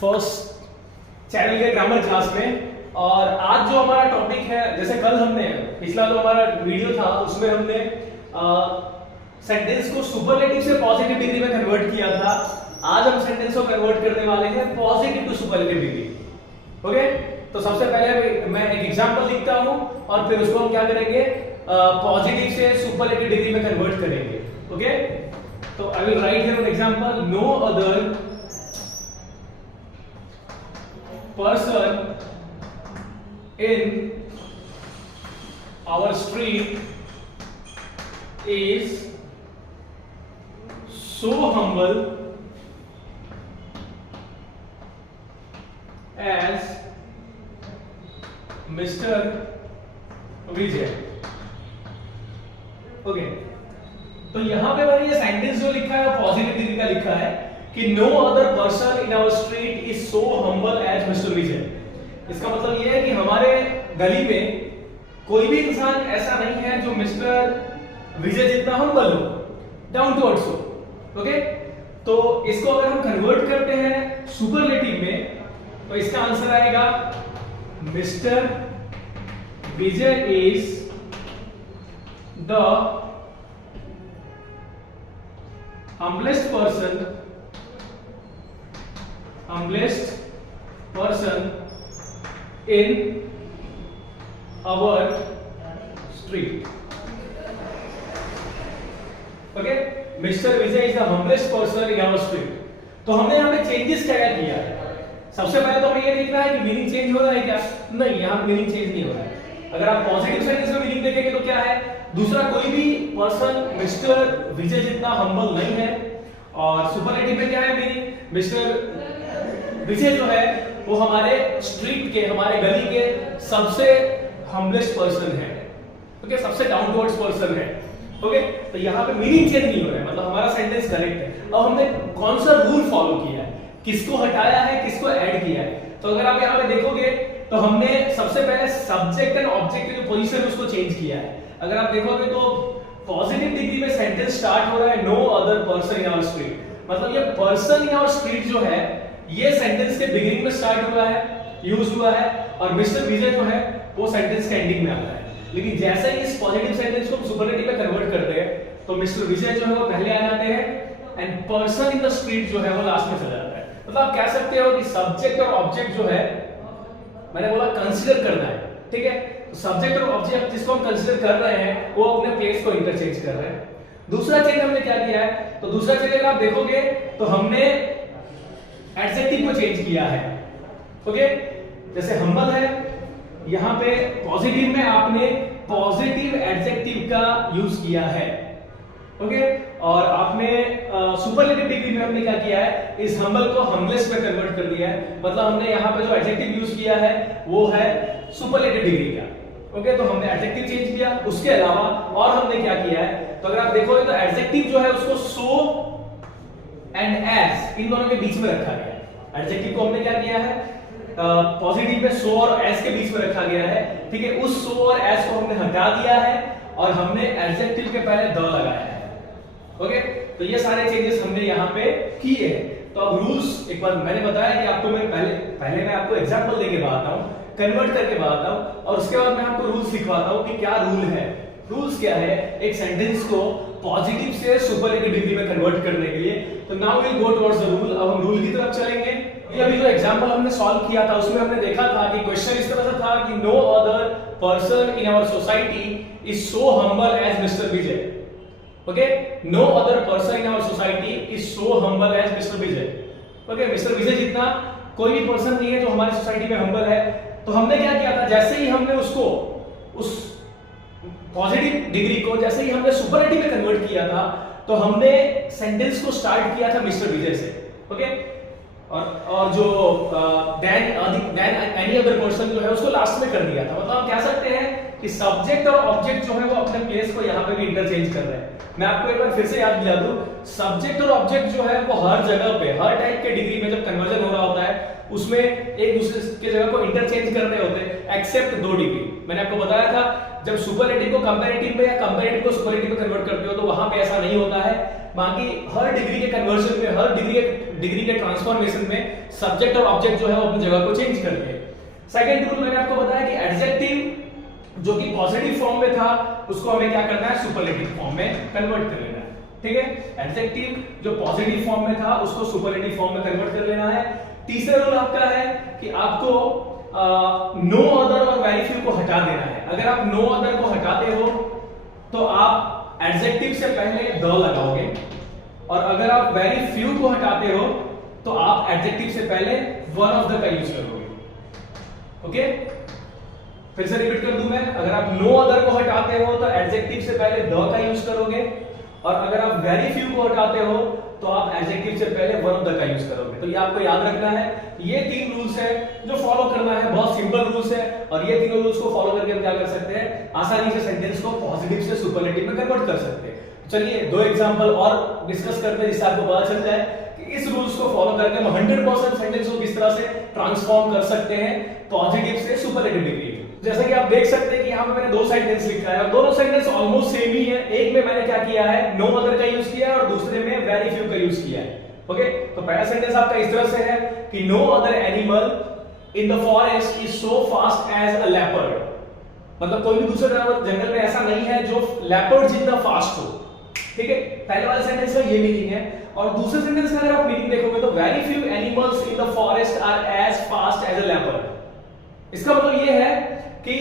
First channel के grammar class में। और आज जो हमारा टॉपिक है, जैसे कल हमने पिछला जो हमारा वीडियो था उसमें हमने सेंटेंस को सुपरलेटिव से पॉजिटिव डिग्री में कन्वर्ट किया था। आज हम सेंटेंस को कन्वर्ट करने वाले हैं positive to superlative degree. Okay, तो सबसे पहले मैं एक एग्जांपल लिखता हूं और फिर उसको हम क्या करेंगे, पॉजिटिव से सुपरलेटिव डिग्री में कन्वर्ट करेंगे। ओके, तो I will write here an example. No other person in our street is so humble as Mr. Vijay। Okay, तो यहां पे मैंने ये सेंटेंस जो लिखा है पॉजिटिव डिग्री का लिखा है कि no other person in our street is so humble as mister Vijay. इसका मतलब यह है कि हमारे गली में कोई भी इंसान ऐसा नहीं है जो मिस्टर विजय जितना हम्बल हो, डाउन टू अर्थ हो। ओके, तो इसको अगर हम कन्वर्ट करते हैं सुपरलेटिव में तो इसका आंसर आएगा mister Vijay is the humblest person in our street। Okay, mister Vijay is the humblest person in our street। तो हमने यहाँ पे चेंजेस क्या किया है? सबसे पहले तो हमें ये देखना है कि मीनिंग चेंज हो रहा है क्या? नहीं, यहाँ मीनिंग चेंज नहीं हो रहा है। अगर आप पॉजिटिव सेंटेंस में मीनिंग देखेंगे तो क्या है, दूसरा कोई भी पर्सन मिस्टर विजय जितना हम्बल नहीं है। और सुपरलेटिव में क्या है मीनिंग, मिस्टर विजय जो है वो हमारे स्ट्रीट के, हमारे गली के सबसे हम्बलेस्ट पर्सन है। ओके, सबसे डाउन टू अर्थ पर्सन है। ओके, तो यहाँ पे मीनिंग चेंज नहीं हो रहा है, मतलब हमारा सेंटेंस करेक्ट है। अब हमने कौन सा रूल फॉलो किया है, किसको हटाया है, किसको ऐड किया है? तो अगर आप यहाँ पे देखोगे तो हमने सबसे पहले सब्जेक्ट एंड ऑब्जेक्ट की जो पोजीशन है उसको चेंज किया है। अगर आप देखोगे तो पॉजिटिव डिग्री में सेंटेंस स्टार्ट हो रहा है no other person in our street, मतलब ये पर्सन इन आवर स्ट्रीट जो है ये सेंटेंस के बिगिनिंग में स्टार्ट हुआ है, यूज हुआ है, और मिस्टर विजय जो है वो सेंटेंस के एंडिंग में आता है। लेकिन जैसे ही इस पॉजिटिव सेंटेंस को हम सुपरलेटिव में कन्वर्ट करते हैं तो मिस्टर विजय जो है वो पहले आ जाते हैं and person in the street जो है वो लास्ट में चला जाता है। मतलब आप कह सकते हो कि सब्जेक्ट और ऑब्जेक्ट जो है, मैंने बोला कंसीडर करना है, ठीक है, तो सब्जेक्ट और ऑब्जेक्ट जिसको हम कंसीडर कर रहे हैं वो अपने प्लेस को इंटरचेंज कर रहे हैं। दूसरा चीज हमने क्या किया है, तो दूसरा चीज अगर आप देखोगे तो हमने एडजेक्टिव को चेंज किया है। ओके, जैसे हम्बल है, यहां पे पॉजिटिव में आपने पॉजिटिव एडजेक्टिव का यूज किया है। ओके, और आपने सुपरलेटिव डिग्री में हमने क्या किया है, इस हम्बल को हम्बलेस्ट में कन्वर्ट कर दिया है। मतलब हमने यहां पे जो एडजेक्टिव यूज किया है वो है सुपरलेटिव डिग्री का। ओके, तो हमने एडजेक्टिव चेंज किया। उसके अलावा और हमने क्या किया है, तो अगर आप देखोगे तो एडजेक्टिव जो है उसको सो एंड एज इन दोनों के बीच में रखा गया है। एडजेक्टिव को हमने क्या किया है, पॉजिटिव में सो और एज के बीच में रखा गया है। ठीक है, उस सो और एज को हमने हटा दिया है और हमने एडजेक्टिव के पहले द लगाया है। ओके, तो ये सारे चेंजेस हमने यहाँ पे किए हैं। तो अब रूल्स एक बार मैंने बताया कि आपको मैं पहले मैं आपको एग्जांपल देके बताता हूँ, कन्वर्ट करके बताता हूँ, और उसके बाद मैं आपको रूल्स सिखवाता हूँ कि क्या रूल है। रूल्स क्या है एक सेंटेंस को पॉजिटिव से सुपरलेटिव डिग्री में कन्वर्ट करने के लिए। तो now we will go towards the rule. अब हम रूल की तरफ चलेंगे। ये अभी जो एग्जांपल हमने सॉल्व किया था उसमें हमने देखा था कि क्वेश्चन इस तरह से था कि no other person in our society is so humble as mister Vijay. Okay, no other person in our society is so humble as mister Vijay. Okay, mister Vijay जितना कोई भी पर्सन नहीं है जो हमारी सोसाइटी में हम्बल है। तो हमने क्या किया था, जैसे ही हमने उसको उस पॉजिटिव डिग्री को जैसे ही हमने सुपरलेटिव में कन्वर्ट किया था तो हमने सेंटेंस को स्टार्ट किया था मिस्टर विजय से। ओके, और जो देन एनी अदर पर्सन जो है उसको लास्ट में कर दिया था। मतलब हम कह सकते हैं कि सब्जेक्ट और ऑब्जेक्ट जो है वो अपने प्लेस को यहाँ पे भी इंटरचेंज कर रहे हैं। मैं आपको एक बार फिर से याद दिला दूं, सब्जेक्ट और ऑब्जेक्ट जो है वो हर जगह पे हर टाइप के डिग्री में जब कन्वर्जन हो रहा होता है उसमें एक दूसरे के जगह को इंटरचेंज कर रहे होते हैं, एक्सेप्ट 2 डिग्री। मैंने आपको बताया था जब सुपरलेटिव को कंपैरेटिव में या कंपैरेटिव को सुपरलेटिव में कन्वर्ट करते हो तो वहां पे ऐसा नहीं होता है। बाकी हर डिग्री के कन्वर्जन में, हर डिग्री के ट्रांसफॉर्मेशन में सब्जेक्ट और ऑब्जेक्ट जो है वो अपनी जगह को चेंज करते हैं। सेकंड रूल मैंने आपको बताया कि एडजेक्टिव जो कि पॉजिटिव फॉर्म में था उसको हमें क्या करना है, सुपरलेटिव फॉर्म में कन्वर्ट कर लेना है। ठीक है, एडजेक्टिव जो पॉजिटिव फॉर्म में था उसको सुपरलेटिव फॉर्म में कन्वर्ट कर लेना है। तीसरा रूल आपका है कि आपको नो अदर और वेरी फ्यू को हटा देना है। अगर आप नो अदर को हटाते हो तो आप एडजेक्टिव से पहले द लगाओगे, और अगर आप वेरी फ्यू को हटाते हो तो आप एडजेक्टिव से पहले वन ऑफ द का यूज करोगे। ओके, फिर से रिपीट कर दूं मैं, अगर आप नो अदर को हटाते हो तो एडजेक्टिव से पहले द का यूज करोगे, और अगर आप वेरी फ्यू को हटाते हो तो आप एडजेक्टिव से पहले वन ऑफ द का यूज करोगे। तो ये आपको याद रखना है। ये 3 रूल्स है जो फॉलो करना है, बहुत सिंपल रूल्स है, और ये तीनों रूल्स को फॉलो करके हम क्या कर सकते हैं, आसानी से सेंटेंस को पॉजिटिव से सुपरलेटिव में कन्वर्ट कर सकते हैं। चलिए 2 एग्जांपल और डिस्कस करते हैं जिससे आपको पता चल जाए कि इस रूल्स को फॉलो करके हम 100% सेंटेंस को किस तरह से ट्रांसफॉर्म कर सकते हैं पॉजिटिव से सुपरलेटिव डिग्री। जैसा कि आप देख सकते हैं कि यहां पे मैंने 2 सेंटेंस लिखा है और दोनों सेंटेंस ऑलमोस्ट सेम ही है। एक में मैंने क्या किया है, नो अदर का यूज किया है, और दूसरे में वेरी फ्यू का यूज किया है। ओके, तो पहला सेंटेंस आपका इस तरह से है कि no other animal in the forest is so fast as a leopard. मतलब कोई भी दूसरा जानवर जंगल में ऐसा नहीं है जो लेपर्ड जितना फास्ट हो। ठीक है, पहले वाले सेंटेंस का ये मीनिंग है, और दूसरे सेंटेंस का अगर आप मीनिंग देखोगे तो very few animals in the forest are as fast as a leopard. इसका मतलब ये है कि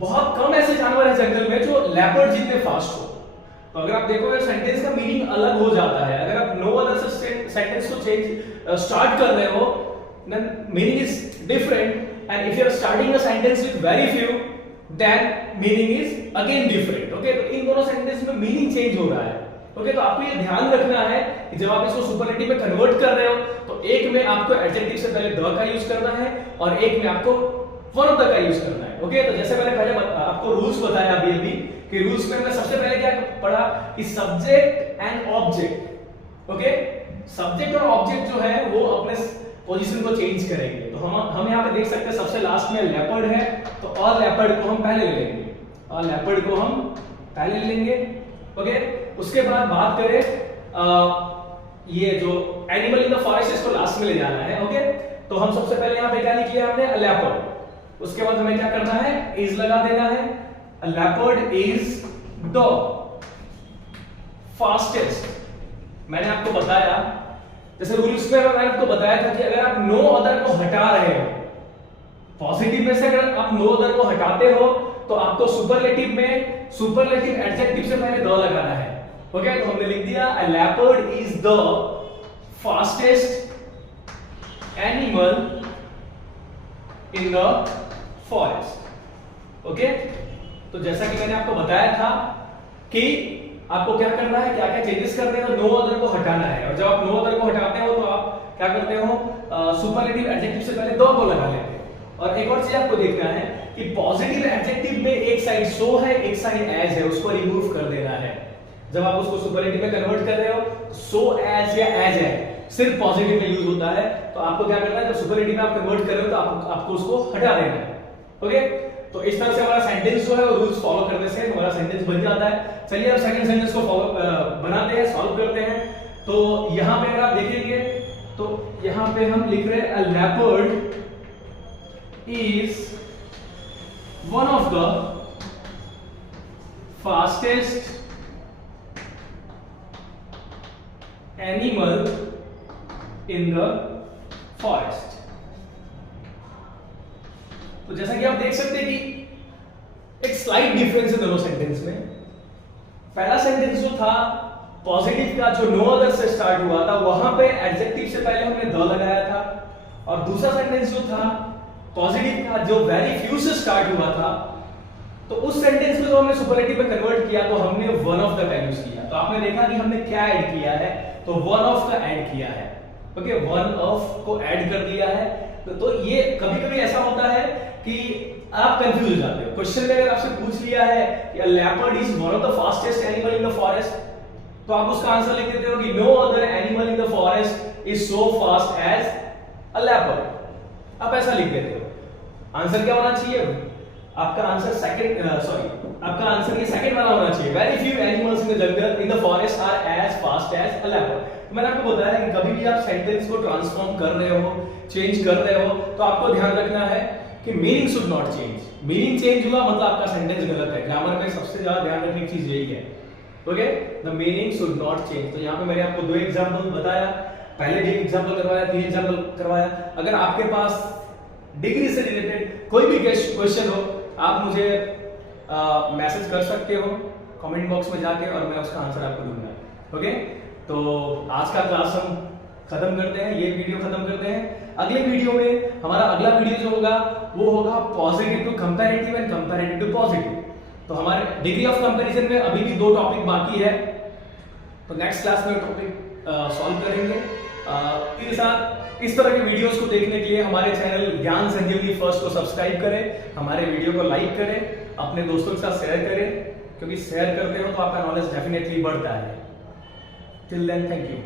बहुत कम ऐसे जानवर हैं जंगल में जो लेपर्ड जितने फास्ट हो। तो अगर आप देखोगे सेंटेंस का मीनिंग अलग हो जाता है। अगर आप नो अदर से सेंटेंस को चेंज स्टार्ट कर रहे हो then meaning is different, and if you are starting a sentence with very few then meaning is again different. Okay, तो इन दोनों सेंटेंस में मीनिंग चेंज हो रहा है। ओके, तो आपको ये ध्यान रखना है कि जब आप इसको सुपरलेटिव में कन्वर्ट कर रहे हो तो एक में आपको एडजेक्टिव से पहले द का यूज करना है और एक में आपको वन ऑफ द का यूज करना है। ओके, तो जैसे मैंने पहले आपको रूल्स बताया अभी कि रूल्स में हमने सबसे पहले क्या पढ़ा कि subject and object. Okay, subject और ऑब्जेक्ट जो है वो अपने पोजीशन को चेंज करेंगे। तो हम यहाँ पे देख सकते हैं सबसे लास्ट में लेपर्ड है, तो और लेपर्ड को हम पहले ले लेंगे, और लेपर्ड को हम पहले ले लेंगे। ओके, उसके बाद बात करें ये जो एनिमल इन द फॉरेस्ट, इसको लास्ट में ले जाना है। ओके, तो हम सबसे पहले यहाँ पे क्या लिख लिया हमने, लेपर्ड। उसके बाद हमें क्या करना है, इज लगा देना है। A leopard is the fastest। मैंने आपको बताया, जैसे रूल्स में मैंने आपको बताया था कि अगर आप नो अदर को हटा रहे हो, पॉजिटिव में से अगर आप नो अदर को हटाते हो तो आपको सुपरलेटिव में सुपरलेटिव एडजेक्टिव से पहले द लगाना है। ओके, तो हमने लिख दिया a leopard is the fastest animal in the forest। Okay, तो जैसा कि मैंने आपको बताया था कि आपको क्या करना है, क्या क्या चेंजेस करने हैं, नो अदर को हटाना है। और जब आप नो अदर को हटाते हो तो आप क्या करते हो, सुपरलेटिव एडजेक्टिव से पहले द को लगा लेते हो। और एक और चीज आपको देखना है कि पॉजिटिव एडजेक्टिव में एक साइड सो है, एक साइड एज है, उसको रिमूव कर देना है। जब आप उसको सुपरलेटिव में कन्वर्ट कर रहे हो, सो एज या एज है सिर्फ पॉजिटिव में यूज होता है, तो आपको क्या करना है, जब सुपरलेटिव में आप कन्वर्ट कर रहे हो तो आपको उसको हटा देना है। ओके, तो इस तरह से हमारा सेंटेंस जो है वो रूल्स फॉलो करने से हमारा सेंटेंस बन जाता है। चलिए अब सेकंड सेंटेंस को फॉलो बनाते हैं, सॉल्व करते हैं। तो यहां पे अगर आप देखेंगे तो यहां पे हम लिख रहे हैं अ leopard is one of the fastest animal in the forest. तो जैसा कि आप देख सकते हैं कि एक स्लाइट डिफरेंस है दोनों सेंटेंस में। पहला सेंटेंस जो था पॉजिटिव का, जो नो अदर से स्टार्ट हुआ था, वहां पे एडजेक्टिव से पहले हमने द लगाया था, और दूसरा सेंटेंस जो था पॉजिटिव का, जो वेरी फ्यू से स्टार्ट हुआ था, तो उस सेंटेंस में जो हमने सुपरलेटिव में कन्वर्ट किया तो हमने वन ऑफ द का यूज किया। तो आपने देखा कि हमने क्या ऐड किया है, तो वन ऑफ का ऐड किया है। ओके, वन ऑफ को ऐड कर दिया है। तो ये कभी-कभी ऐसा होता है कि आप कंफ्यूज हो जाते हो। क्वेश्चन में अगर आपसे पूछ लिया है कि a leopard is one of the fastest animal in the forest, तो आप उसका आंसर लिख देते हो कि no other animal in the forest is so fast as a leopard. आप ऐसा लिख देते हो। आंसर क्या होना चाहिए, आपका आंसर आपका आंसर ये सेकंड वाला होना चाहिए। Very few animals in the jungle in the forest are as fast as a leopard. मैंने आपको बताया कि कभी भी आप सेंटेंस को ट्रांसफॉर्म कर रहे हो, चेंज कर रहे हो, तो आपको ध्यान रखना है कि meaning should not change. Meaning change हुआ मतलब आपका सेंटेंस गलत है। ग्रामर में सबसे ज्यादा ध्यान रखने की चीज यही है। Okay, the meaning should not change. तो यहाँ पे मैंने आपको 2 एग्जांपल बताया, पहले भी एग्जांपल करवाया, 3 एग्जांपल करवाया। अगर आपके पास डिग्री से रिलेटेड कोई भी क्वेश्चन हो, आप मुझे मैसेज कर सकते हो कमेंट बॉक्स में जाके, और मैं उसका आंसर आपको दूंगा। ओके, तो आज का क्लास हम खत्म करते हैं, ये वीडियो खत्म करते हैं। अगले वीडियो में हमारा अगला वीडियो जो होगा वो होगा positive to comparative and comparative to positive. तो हमारे डिग्री ऑफ कंपैरिजन में अभी भी 2 टॉपिक बाकी है, तो नेक्स्ट क्लास में टॉपिक सॉल्व करेंगे। इसके साथ इस तरह के वीडियोस को देखने के लिए हमारे चैनल ज्ञान संजीवनी फर्स्ट को सब्सक्राइब करें, हमारे वीडियो को लाइक करें, अपने दोस्तों के साथ शेयर करें, क्योंकि शेयर करते हो तो आपका नॉलेज डेफिनेटली बढ़ता है। Till then, thank you.